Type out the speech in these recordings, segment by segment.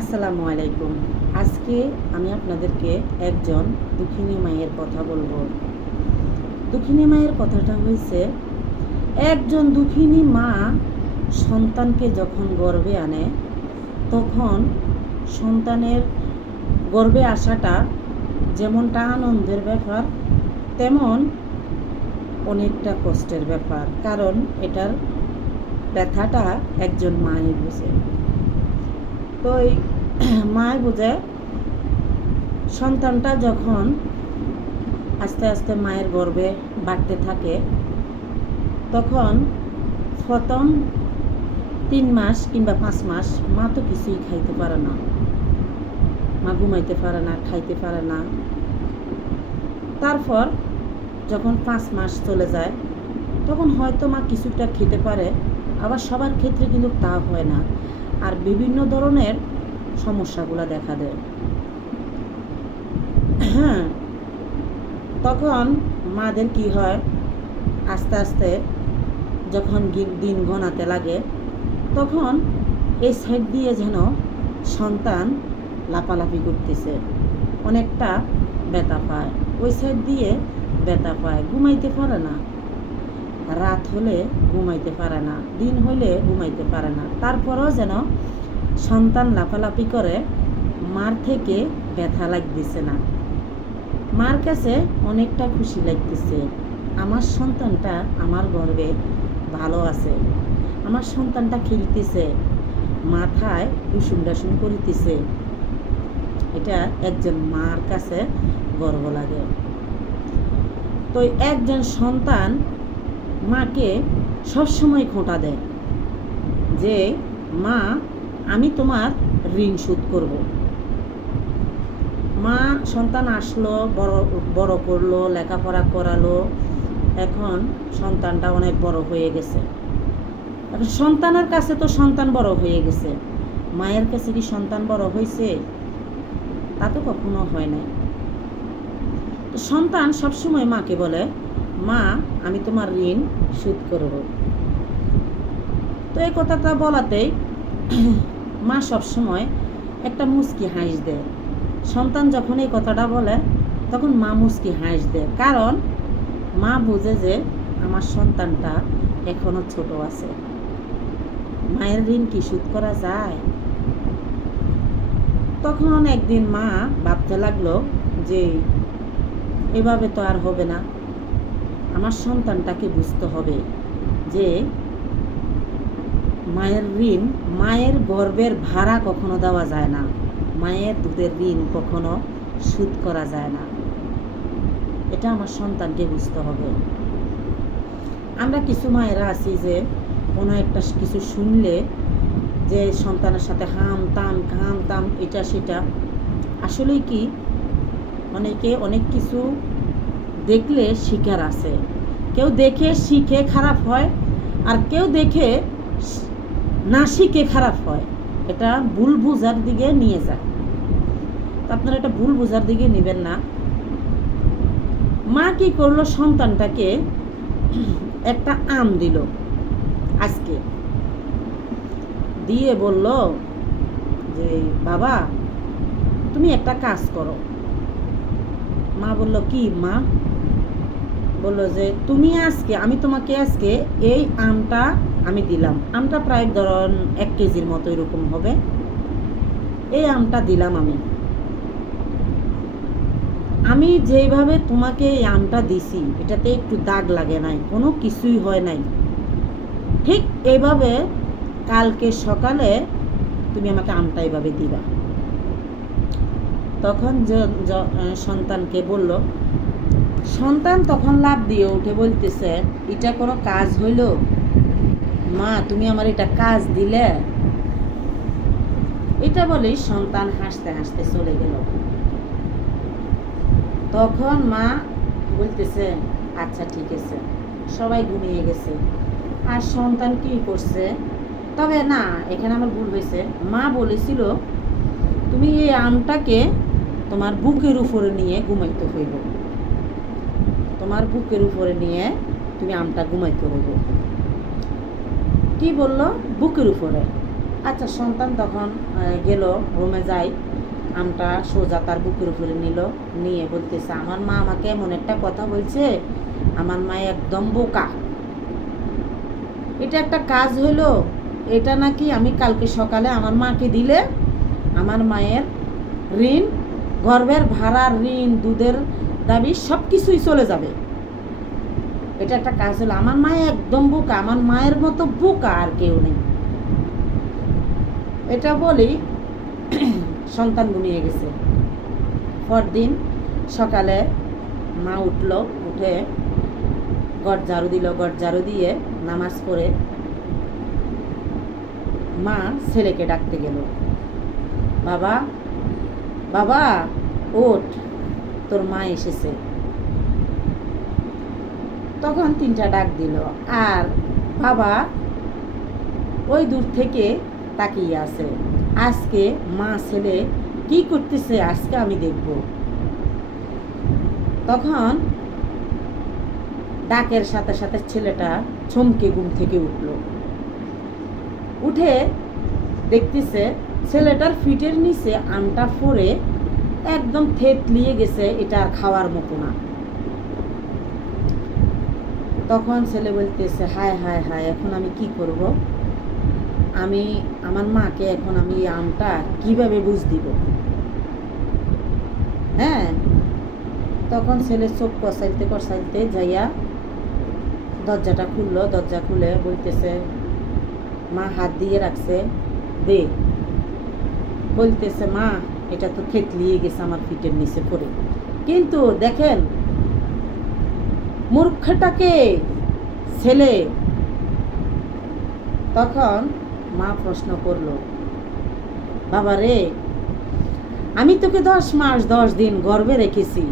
আসসালামু আলাইকুম। আজকে আমি আপনাদেরকে একজন দুঃখিনী মায়ের কথা বলবো। দুঃখিনী মায়ের কথাটা হয়েছে, একজন দুঃখিনী মা সন্তানকে যখন গর্ভে আনে, তখন সন্তানের গর্ভে আসাটা যেমনটা আনন্দের ব্যাপার, তেমন অনেকটা কষ্টের ব্যাপার। কারণ এটার ব্যথাটা একজন মাই বুঝে। তো এই মায় বুঝে সন্তানটা যখন আস্তে আস্তে মায়ের গর্ভে বাড়তে থাকে, তখন প্রথম 3 মাস কিংবা 5 মাস মা তো কিছুই খাইতে পারে না, মা ঘুমাইতে পারে না, খাইতে পারে না। তারপর যখন 5 মাস চলে যায়, তখন হয়তো মা কিছুটা খেতে পারে, আবার সবার ক্ষেত্রে কিন্তু তা হয় না, আর বিভিন্ন ধরনের সমস্যাগুলো দেখা দেয়। হ্যাঁ, তখন মাদের কি হয়, আস্তে আস্তে যখন দিন গণাতে লাগে, তখন এই সাইড দিয়ে যেন সন্তান লাফালাফি করতেছে, অনেকটা ব্যথা পায়, ওই সাইড দিয়ে ব্যথা পায়, ঘুমাইতে পারে না, রাত হলে ঘুমাইতে পারে না, দিন হলে ঘুমাইতে পারে না। তারপরেও যেন সন্তান লাফালাফি করে, মার থেকে ব্যথা লাগতেছে না, মার কাছে অনেকটা খুশি লাগতেছে। আমার সন্তানটা আমার গর্ভে ভালো আছে, আমার সন্তানটা খেলতেছে, মাথায় ডুসুম ডাসুম করিতেছে। এটা একজন মার কাছে গর্ব লাগে। তো একজন সন্তান মাকে সবসময় খোঁটা দেয় যে, মা আমি তোমার ঋণ শোধ করব। মা সন্তান আসলো, বড় করলো, লেখাপড়া করালো, এখন সন্তানটা অনেক বড় হয়ে গেছে। এখন সন্তানের কাছে তো সন্তান বড় হয়ে গেছে, মায়ের কাছে কি সন্তান বড় হয়েছে? তা তো কখনো হয় নাই। তো সন্তান সবসময় মাকে বলে, মা আমি তোমার ঋণ শোধ করব। তো এই কথাটা বলাতেই মা সবসময় একটা মুচকি হাসি দেয়। সন্তান যখন এই কথাটা বলে, তখন মা মুচকি হাসি দেয়, কারণ মা বুঝে যে আমার সন্তানটা এখনো ছোট আছে, মায়ের ঋণ কি শোধ করা যায়? তখন একদিন মা ভাবতে লাগলো যে এভাবে তো আর হবে না, আমার সন্তানটাকে বুঝতে হবে যে মায়ের ঋণ, মায়ের গর্ভের ভাড়া কখনো দেওয়া যায় না, মায়ের দুধের ঋণ কখনো শোধ করা যায় না, এটা আমার সন্তানকে বুঝতে হবে। আমরা কিছু মায়েরা আছি যে কোনো একটা কিছু শুনলে যে সন্তানের সাথে হাম তাম এটা সেটা। আসলেই কি, অনেকে অনেক কিছু দেখলে শিখার আছে, কেউ দেখে শিখে খারাপ হয়, আর কেউ দেখে না শিখে খারাপ হয়। এটা ভুল বোঝার দিকে নিয়ে যায়। তো আপনারা এটা ভুল বোঝার দিকে নেবেন না। মা কি করলো, সন্তানটাকে একটা আম দিল, আজকে দিয়ে বলল যে বাবা তুমি একটা কাজ করো। মা বলল, কি মা? বলল যে তুমি আজকে, আমি তোমাকে আজকে এই আমটা আমি দিলাম, আমটা প্রায় ধরুন 1 কেজির মতো এরকম হবে, এই আমটা দিলাম আমি যেইভাবে তোমাকে এই আমটা দিছি, এটাতে একটু দাগ লাগে নাই, কোনো কিছুই হয় নাই, ঠিক এইভাবে কালকে সকালে তুমি আমাকে আমটা এইভাবে দিবা। তখন সন্তানকে বলল, সন্তান তখন লাফ দিয়ে উঠে বলতেছে, এটা কোনো কাজ হইল মা, তুমি আমার এটা কাজ দিলে? এটা বলেই সন্তান হাসতে হাসতে চলে গেল। তখন মা বলতেছে, আচ্ছা ঠিক আছে। সবাই ঘুমিয়ে গেছে, আর সন্তান কি করছে, তবে না, এখানে আমার ভুল হয়েছে। মা বলেছিল, তুমি এই আমটাকে তোমার বুকের উপরে নিয়ে ঘুমাইতে হইব, তোমার বুকের উপরে নিয়ে তুমি আমটা ঘুমাইতে হইব। কি বলল? বুকের উপরে। আচ্ছা, সন্তান তখন গেল, রুমে যাই, আমটা সোজা তার বুকের উপরে নিল, নিয়ে বলতেছে, আমার মা আমাকে এমন একটা কথা বলছে, আমার মা একদম বোকা। এটা একটা কাজ হলো, এটা নাকি আমি কালকে সকালে আমার মাকে দিলে আমার মায়ের ঋণ, গর্ভের ভাড়ার ঋণ, দুধের দাবি সব কিছুই চলে যাবে। এটা একটা কাজ হলো, আমার মা একদম বোকা, আমার মায়ের মতো বোকা আর কেউ নেই। এটা বলি সন্তান ঘুমিয়ে গেছে। পরদিন সকালে মা উঠল, উঠে গড় ঝাড়ু দিল, গড় ঝাড়ু দিয়ে নামাজ পড়ে মা ছেলেকে ডাকতে গেল, বাবা বাবা ওঠ, তোর মা এসেছে। তখন 3টা ডাক দিল, আর বাবা ওই দূর থেকে তাকিয়ে আছে। আজকে মা ছেলে কি করতেছে আজকে আমি দেখব। তখন ডাকের সাথে সাথে ছেলেটা চমকে ঘুম থেকে উঠল, উঠে দেখতেছে ছেলেটার ফিটের নিচে আমটা পড়ে একদম থেতলিয়ে গেছে, এটা আর খাওয়ার মতো না। তখন ছেলে বলতেছে, হায় হায় হায়, এখন আমি কি করব? আমি আমার মাকে এখন আমি এই আমটা কিভাবে বুঝ দিব? হ্যাঁ, তখন ছেলে চোখ কষাইতে কষাইতে যাইয়া দরজাটা খুললো, দরজা খুলে বলতেছে, মা হাত দিয়ে রাখছে, দে। বলতেছে, মা এটা তো থেতলিয়ে গেছে আমার ফিটের নিচে পড়ে। কিন্তু দেখেন মূর্খটাকে ছেলে। তখন মা প্রশ্ন করলো, বাবা রে, আমি তোকে 10 মাস 10 দিন গর্ভে রেখেছি,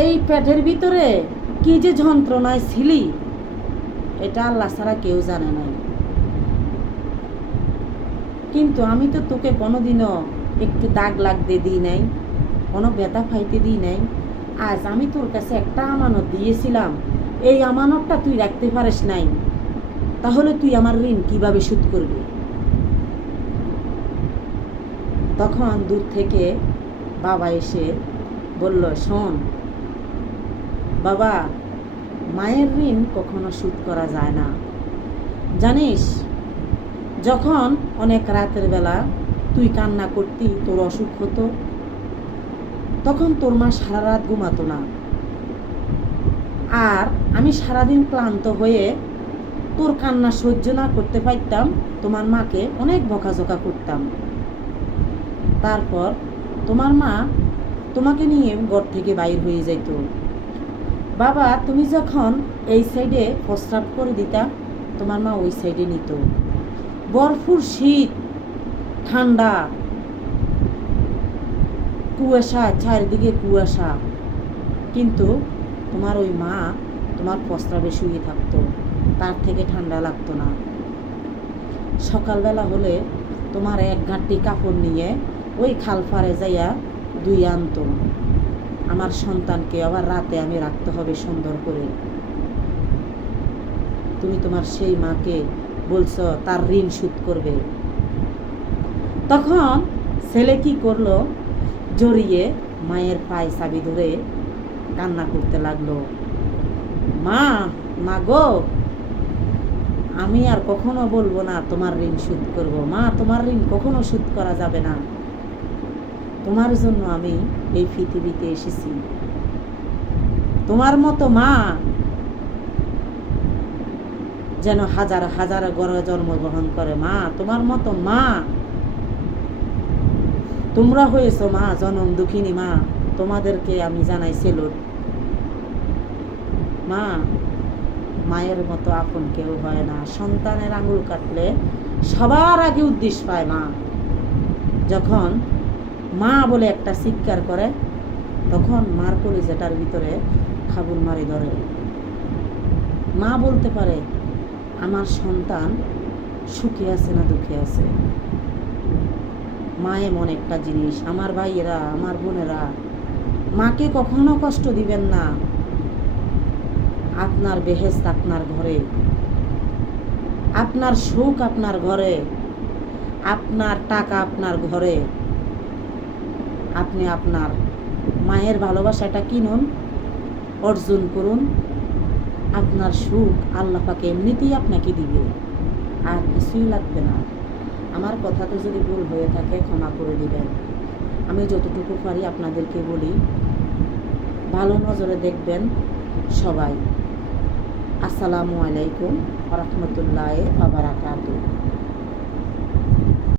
এই পেটের ভিতরে কি যে যন্ত্রণায় ছিলি এটা আল্লাহ ছাড়া কেউ জানে না। কিন্তু আমি তো তোকে কোনোদিনও একটু দাগ লাগতে দিই নাই, কোনো ব্যথা পাইতে দিই নাই। আজ আমি তোর কাছে একটা আমানত দিয়েছিলাম, এই আমানতটা তুই রাখতে পারিস নাই, তাহলে তুই আমার ঋণ কিভাবে শোধ করবি? তখন দূর থেকে বাবা এসে বলল, শোন বাবা, মায়ের ঋণ কখনো শোধ করা যায় না। জানিস, যখন অনেক রাতের বেলা তুই কান্না করতি, তোর অসুখ হতো, তখন তোর মা সারা রাত ঘুমাতো না, আর আমি সারাদিন ক্লান্ত হয়ে তোর কান্না সহ্য না করতে পারতাম, তোমার মাকে অনেক বকাঝকা করতাম। তারপর তোমার মা তোমাকে নিয়ে ঘর থেকে বাইর হয়ে যাইত। বাবা, তুমি যখন এই সাইডে প্রস্রাব করে দিতা, তোমার মা ওই সাইডে নিত। বরফুর শীত, ঠান্ডা, কুয়াশা, চারিদিকে কুয়াশা, কিন্তু তোমার ওই মা তোমার প্রস্রাবে শুয়ে থাকতো, তার থেকে ঠান্ডা লাগতো না। সকালবেলা হলে তোমার এক ঘাটটি কাপড় নিয়ে ওই খালফারে যাইয়া ধুইয়ে আনতো। আমার সন্তানকে আবার রাতে আমি রাখতে হবে সুন্দর করে। তুমি তোমার সেই মাকে বলছো তার ঋণ শোধ করবে। তখন ছেলে কি করলো, জড়িয়ে মায়ের পায়ে চাবি ধরে কান্না করতে লাগলো, মা, মা গো, আমি আর কখনো বলবো না তোমার ঋণ শোধ করব। মা, তোমার ঋণ কখনো শোধ করা যাবে না, তোমার জন্য আমি এই পৃথিবীতে এসেছি। তোমার মতো মা যেন হাজার হাজার গড়ে জন্মগ্রহণ করে। মা, তোমার মতো মা, তোমরা হয়েছো মা জনম দুঃখিনী মা, তোমাদেরকে আমি জানাই সেলুট। মা, মায়ের মতো আপন কেউ হয় না। সন্তানের আঙুল কাটলে সবার আগে উদ্দেশ্য পায় মা। যখন মা বলে একটা চিৎকার করে, তখন মার কলিজাটার ভিতরে খাবুল মারি ধরে। মা বলতে পারে, আমার সন্তান সুখে আছে না দুঃখে আছে। মা এমন একটা জিনিস। আমার ভাইয়েরা, আমার বোনেরা, মাকে কখনো কষ্ট দিবেন না। আপনার বেহেশত আপনার ঘরে। আপনার সুখ আপনার ঘরে, আপনার টাকা আপনার ঘরে। আপনি আপনার মায়ের ভালোবাসাটা কিনুন, অর্জন করুন। আপনার সুখ আল্লাহ পাক এমনিতেই আপনাকে দিবে, আর কিছুই লাগবে না। আমার কথাতে যদি ভুল হয়ে থাকে ক্ষমা করে দিবেন। আমি যতটুকু পারি আপনাদেরকে বলি, ভালো নজরে দেখবেন সবাই। আসসালামু আলাইকুম ওয়া রাহমাতুল্লাহি ওয়া বারাকাতুহু।